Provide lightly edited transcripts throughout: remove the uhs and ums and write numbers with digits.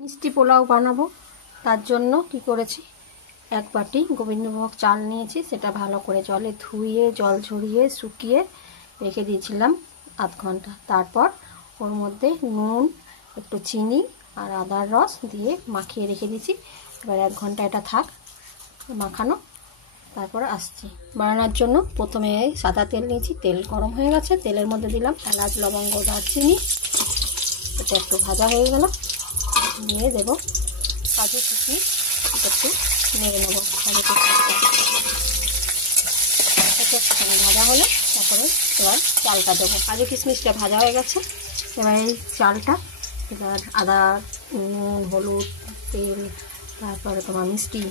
মিষ্টি পোলাও বানাবো। তার জন্য কি করেছি, এক বাটি গোবিন্দভোগ চাল নিয়েছি। সেটা ভালো করে জলে ধুয়ে জল ঝরিয়ে শুকিয়ে রেখে দিয়েছিলাম আধ ঘন্টা। তারপর ওর মধ্যে নুন, একটু চিনি আর আদার রস দিয়ে মাখিয়ে রেখে দিয়েছি। এবার 1 ঘন্টা এটা থাক মাখানো। তারপরে আসছি বানানোর জন্য। প্রথমে সাদা তেল নিয়েছি, তেল গরম হয়ে গেছে। তেলের মধ্যে দিলাম এলাচ, লবঙ্গ, দারচিনি। এটা একটু ভাজা হয়ে গেল, দিয়ে দেবো কাজু কিশমিশ। একটু নেড়ে নেবো কাজু কিশমিশটা একটুখানি ভাজা হলে তারপরে এবার চালটা দেবো। কাজু কিশমিশটা ভাজা হয়ে গেছে। এবার এই চালটা, এবার আদা, নুন, হলুদ, তেল, তারপরে তোমার মিষ্টি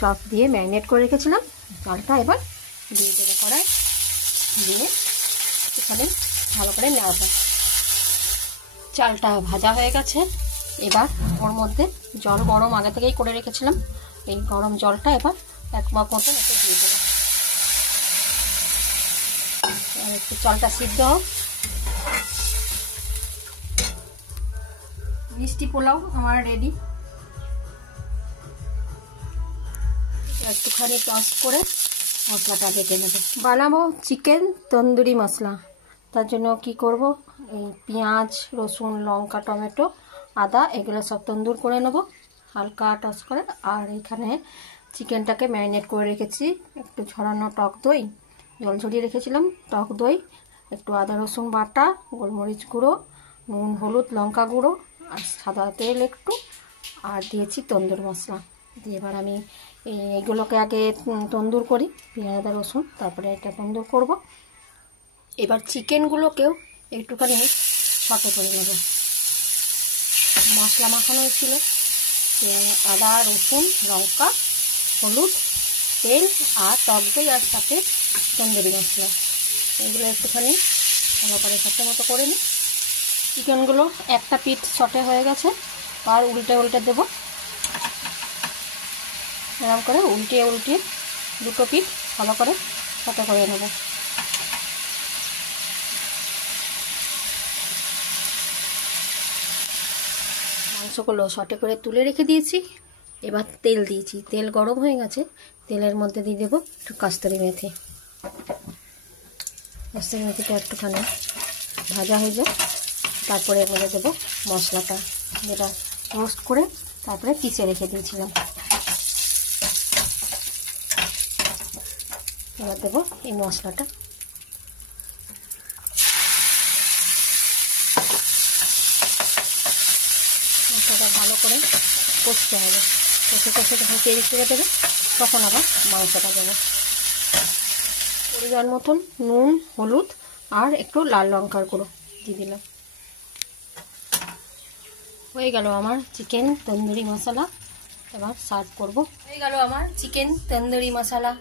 সব দিয়ে ম্যারিনেট করে রেখেছিলাম। চালটা এবার দিয়ে দেবো কড়াই, দিয়ে এখানে ভালো করে নাড়বো। চালটা ভাজা হয়ে গেছে। এবার ওর মধ্যে জল গরম আগে থেকেই করে রেখেছিলাম। এই গরম জলটা এবার 1 মগ মতন একটু দিয়ে দেবো। একটু চালটা সিদ্ধ হোক। মিষ্টি পোলাও আমার রেডি। একটুখানি টস করে মশলাটা বেটে নেবো। বানাবো চিকেন তন্দুরি মশলা। তার জন্য কি করব, এই পেঁয়াজ, রসুন, লঙ্কা, টমেটো, আদা এগুলো সব তন্দুর করে নেব হালকা টস করে। আর এখানে চিকেনটাকে ম্যারিনেট করে রেখেছি। একটু ঝরানো টক দই, জল ঝরিয়ে রেখেছিলাম, টক দই, একটু আদা রসুন বাটা, গোলমরিচ গুঁড়ো, নুন, হলুদ, লঙ্কা গুঁড়ো আর সাদা তেল একটু, আর দিয়েছি তন্দুর মশলা দিয়ে। এবার আমি এইগুলোকে আগে তন্দুর করি, পেঁয়াজ, আদা, রসুন, তারপরে এটা তন্দুর করব। এবার চিকেনগুলোকেও একটুখানি সটে করে নেব। মশলা মাখানো ছিল, আদা, রসুন, লঙ্কা, হলুদ, তেল আর টক দই আর সাথে তন্দুরি মশলা, এগুলো একটুখানি ভালো করে সাথে মতো করে নিই। চিকেনগুলো একটা পিঠ সটে হয়ে গেছে, আর উল্টে উল্টে দেবো। এরকম করে উল্টিয়ে উল্টিয়ে দুটো পিঠ ভালো করে সটে করে নেব। মাংসগুলো সটে করে তুলে রেখে দিয়েছি। এবার তেল দিয়েছি, তেল গরম হয়ে গেছে। তেলের মধ্যে দিয়ে দেবো একটু কাস্তুরি মেথি। কাস্তুরি মেথিটা একটুখানি ভাজা হয়ে যায়। তারপরে এর মধ্যে দেবো মশলাটা, যেটা রোস্ট করে তারপরে পিষে রেখে দিয়েছিলাম। এবার দেবো এই মশলাটা। মশলাটা ভালো করে কষতে হবে। কষে কষে যখন তেল ছেড়ে দেবে তখন আবার মাংসটা দেবো। পরিমাণ মতন নুন, হলুদ আর একটু লাল লঙ্কার গুঁড়ো দিয়ে দিলাম। হয়ে গেল আমার চিকেন তন্দুরি মশলা। এবার সার্ভ করব। হয়ে গেল আমার চিকেন তন্দুরি মশলা।